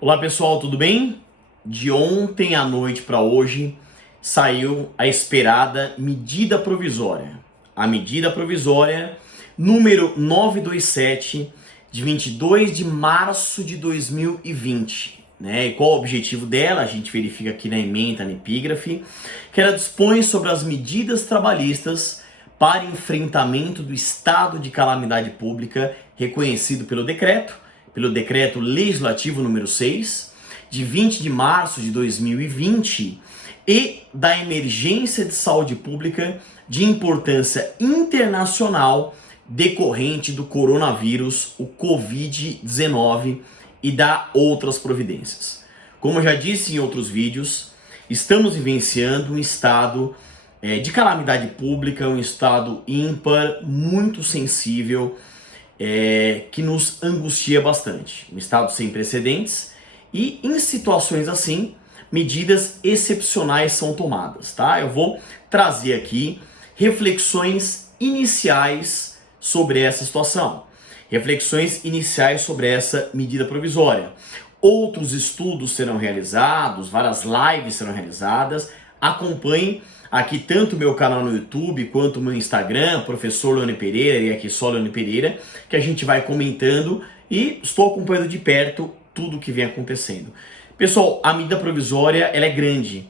Olá pessoal, tudo bem? De ontem à noite para hoje saiu a esperada medida provisória. A medida provisória número 927 de 22 de março de 2020. E qual o objetivo dela? A gente verifica aqui na ementa, na epígrafe, que ela dispõe sobre as medidas trabalhistas para enfrentamento do estado de calamidade pública reconhecido pelo decreto legislativo número 6, de 20 de março de 2020, e da emergência de saúde pública de importância internacional decorrente do coronavírus, o Covid-19, e da outras providências. Como eu já disse em outros vídeos, estamos vivenciando um estado de calamidade pública, um estado ímpar, muito sensível, que nos angustia bastante. Um estado sem precedentes e, em situações assim, medidas excepcionais são tomadas, tá? Eu vou trazer aqui reflexões iniciais sobre essa situação, reflexões iniciais sobre essa medida provisória. Outros estudos serão realizados, várias lives serão realizadas. Acompanhe aqui tanto o meu canal no YouTube quanto o meu Instagram, Professor Leone Pereira, e aqui só Leone Pereira, que a gente vai comentando e estou acompanhando de perto tudo o que vem acontecendo. Pessoal, a medida provisória ela é grande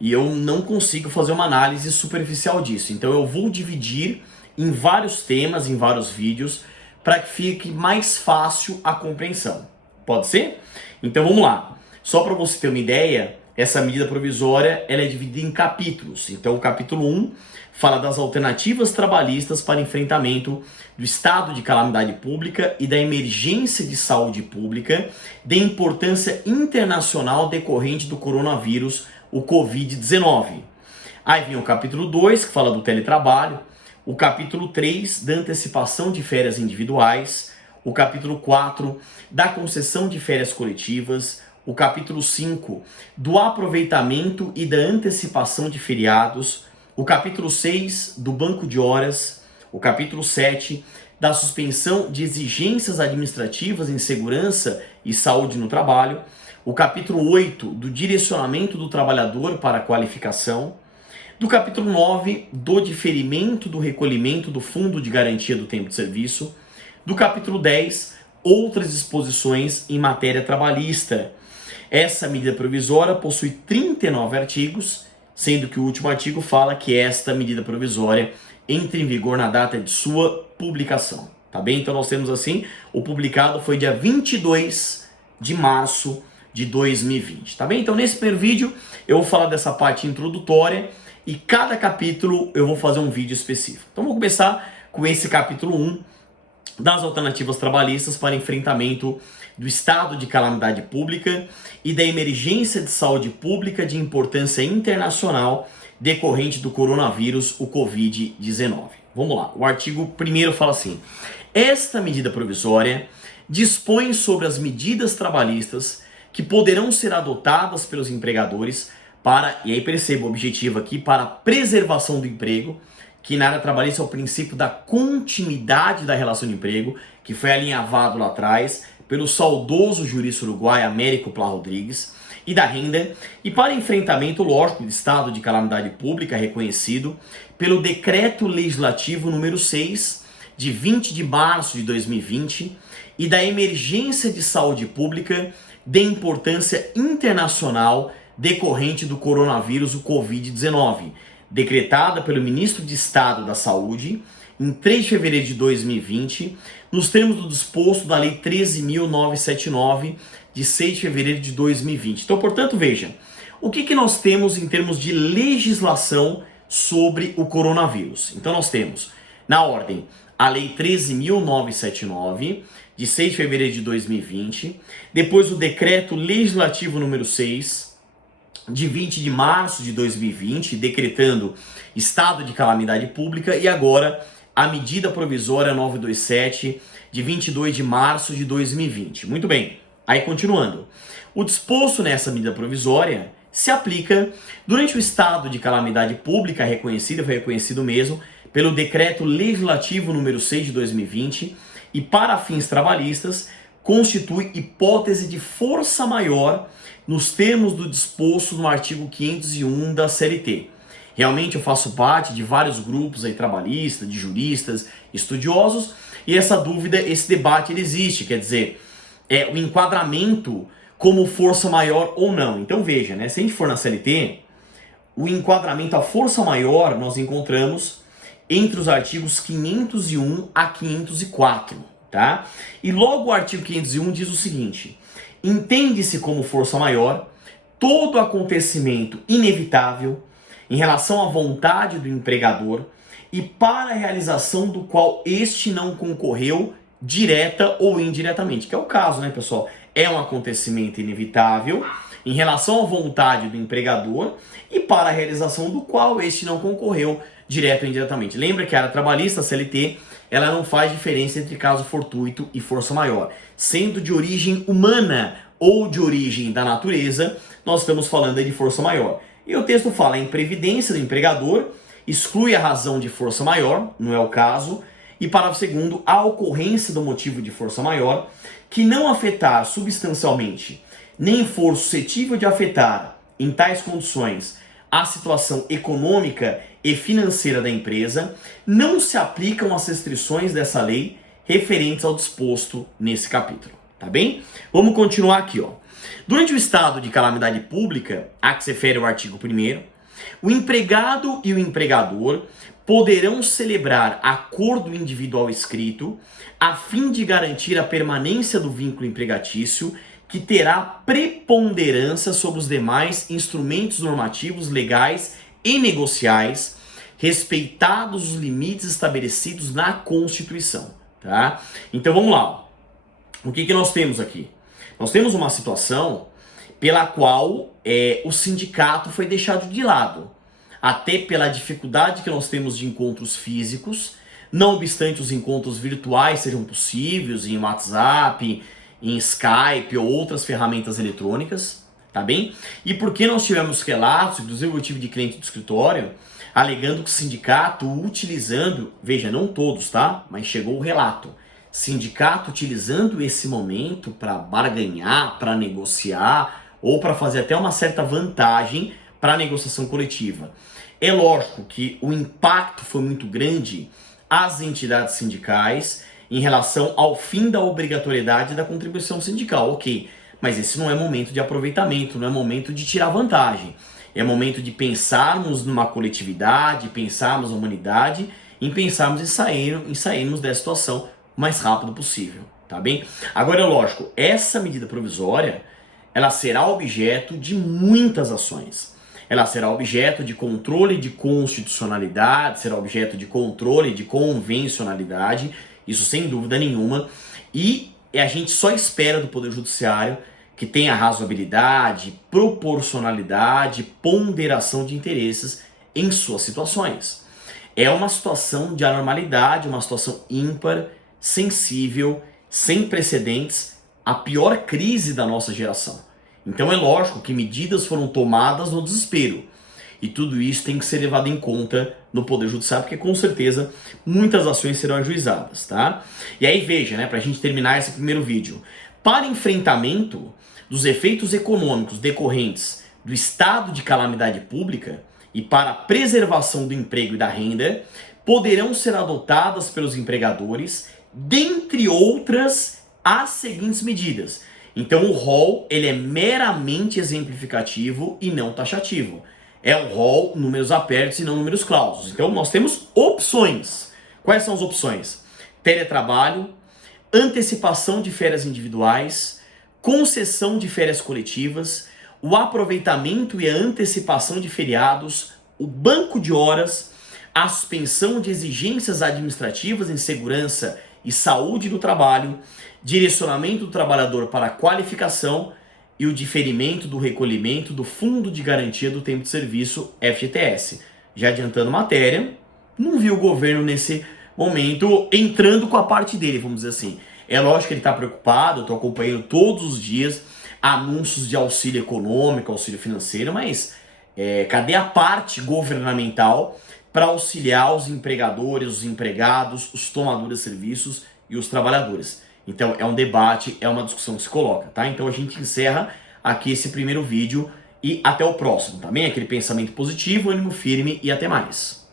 e eu não consigo fazer uma análise superficial disso, então eu vou dividir em vários temas, em vários vídeos, para que fique mais fácil a compreensão. Pode ser? Então vamos lá. Só para você ter uma ideia, essa medida provisória ela é dividida em capítulos. Então o capítulo 1 fala das alternativas trabalhistas para enfrentamento do estado de calamidade pública e da emergência de saúde pública de importância internacional decorrente do coronavírus, o Covid-19. Aí vem o capítulo 2, que fala do teletrabalho, o capítulo 3 da antecipação de férias individuais, o capítulo 4 da concessão de férias coletivas, o capítulo 5 do aproveitamento e da antecipação de feriados, o capítulo 6 do banco de horas, o capítulo 7 da suspensão de exigências administrativas em segurança e saúde no trabalho, o capítulo 8 do direcionamento do trabalhador para a qualificação, do capítulo 9 do diferimento do recolhimento do Fundo de Garantia do Tempo de Serviço, do capítulo 10 outras disposições em matéria trabalhista. Essa medida provisória possui 39 artigos, sendo que o último artigo fala que esta medida provisória entra em vigor na data de sua publicação, tá bem? Então nós temos assim, o publicado foi dia 22 de março de 2020, tá bem? Então nesse primeiro vídeo eu vou falar dessa parte introdutória e cada capítulo eu vou fazer um vídeo específico. Então vamos começar com esse capítulo 1 das alternativas trabalhistas para enfrentamento do estado de calamidade pública e da emergência de saúde pública de importância internacional decorrente do coronavírus, o Covid-19. Vamos lá, o artigo 1º fala assim: esta medida provisória dispõe sobre as medidas trabalhistas que poderão ser adotadas pelos empregadores para, e aí perceba o objetivo aqui, para a preservação do emprego, que na área trabalhista é o princípio da continuidade da relação de emprego, que foi alinhavado lá atrás pelo saudoso jurista uruguaio Américo Pla Rodrigues, e da renda, e para enfrentamento, lógico, do estado de calamidade pública reconhecido pelo Decreto Legislativo número 6, de 20 de março de 2020, e da emergência de saúde pública de importância internacional decorrente do coronavírus, o Covid-19, decretada pelo Ministro de Estado da Saúde em 3 de fevereiro de 2020, nos termos do disposto da Lei 13.979, de 6 de fevereiro de 2020. Então, portanto, veja, o que nós temos em termos de legislação sobre o coronavírus? Então, nós temos, na ordem, a Lei 13.979, de 6 de fevereiro de 2020, depois o Decreto Legislativo número 6, de 20 de março de 2020, decretando estado de calamidade pública, e agora a medida provisória 927, de 22 de março de 2020. Muito bem, aí continuando. O disposto nessa medida provisória se aplica durante o estado de calamidade pública reconhecido, foi reconhecido mesmo, pelo Decreto Legislativo número 6 de 2020, e para fins trabalhistas, constitui hipótese de força maior nos termos do disposto no artigo 501 da CLT. Realmente eu faço parte de vários grupos aí trabalhistas, de juristas, estudiosos, e essa dúvida, esse debate ele existe, quer dizer, o enquadramento como força maior ou não. Então veja, né, se a gente for na CLT, o enquadramento à força maior nós encontramos entre os artigos 501 a 504, tá? E logo o artigo 501 diz o seguinte: entende-se como força maior todo acontecimento inevitável em relação à vontade do empregador e para a realização do qual este não concorreu direta ou indiretamente, que é o caso, né, pessoal? É um acontecimento inevitável em relação à vontade do empregador e para a realização do qual este não concorreu direto ou indiretamente. Lembra que a área trabalhista, a CLT, ela não faz diferença entre caso fortuito e força maior. Sendo de origem humana ou de origem da natureza, nós estamos falando aí de força maior. E o texto fala em previdência do empregador, exclui a razão de força maior, não é o caso, e parágrafo segundo, a ocorrência do motivo de força maior, que não afetar substancialmente, nem for suscetível de afetar, em tais condições, a situação econômica e financeira da empresa, não se aplicam as restrições dessa lei referentes ao disposto nesse capítulo, tá bem? Vamos continuar aqui, ó. Durante o estado de calamidade pública, a que se refere o artigo 1º, o empregado e o empregador poderão celebrar acordo individual escrito a fim de garantir a permanência do vínculo empregatício que terá preponderância sobre os demais instrumentos normativos legais e negociais, respeitados os limites estabelecidos na Constituição, tá? Então vamos lá. O que nós temos aqui? Nós temos uma situação pela qual o sindicato foi deixado de lado, até pela dificuldade que nós temos de encontros físicos, não obstante os encontros virtuais sejam possíveis em WhatsApp, em Skype ou outras ferramentas eletrônicas, tá bem? E porque nós tivemos relatos, inclusive eu tive de cliente do escritório, alegando que o sindicato utilizando, veja, não todos, tá? Mas chegou o relato, sindicato utilizando esse momento para barganhar, para negociar ou para fazer até uma certa vantagem para a negociação coletiva. É lógico que o impacto foi muito grande às entidades sindicais em relação ao fim da obrigatoriedade da contribuição sindical, ok, mas esse não é momento de aproveitamento, não é momento de tirar vantagem, é momento de pensarmos numa coletividade, pensarmos na humanidade, em pensarmos em sairmos dessa situação o mais rápido possível, tá bem? Agora é lógico, essa medida provisória, ela será objeto de muitas ações. Ela será objeto de controle de constitucionalidade, será objeto de controle de convencionalidade, isso sem dúvida nenhuma, e a gente só espera do Poder Judiciário que tenha razoabilidade, proporcionalidade, ponderação de interesses em suas situações. É uma situação de anormalidade, uma situação ímpar, sensível, sem precedentes, a pior crise da nossa geração. Então é lógico que medidas foram tomadas no desespero. E tudo isso tem que ser levado em conta no Poder Judiciário, porque com certeza muitas ações serão ajuizadas, tá? E aí veja, né, pra gente terminar esse primeiro vídeo. Para enfrentamento dos efeitos econômicos decorrentes do estado de calamidade pública e para a preservação do emprego e da renda, poderão ser adotadas pelos empregadores, dentre outras, as seguintes medidas. Então o rol ele é meramente exemplificativo e não taxativo. É um rol, números apertos e não números clausos. Então nós temos opções. Quais são as opções? Teletrabalho, antecipação de férias individuais, concessão de férias coletivas, o aproveitamento e a antecipação de feriados, o banco de horas, a suspensão de exigências administrativas em segurança e saúde do trabalho, direcionamento do trabalhador para a qualificação e o diferimento do recolhimento do Fundo de Garantia do Tempo de Serviço, FGTS. Já adiantando matéria, não vi o governo nesse momento entrando com a parte dele, vamos dizer assim. É lógico que ele está preocupado, eu estou acompanhando todos os dias anúncios de auxílio econômico, auxílio financeiro, mas cadê a parte governamental para auxiliar os empregadores, os empregados, os tomadores de serviços e os trabalhadores? Então é um debate, é uma discussão que se coloca, tá? Então a gente encerra aqui esse primeiro vídeo e até o próximo, tá bem? Aquele pensamento positivo, ânimo firme e até mais.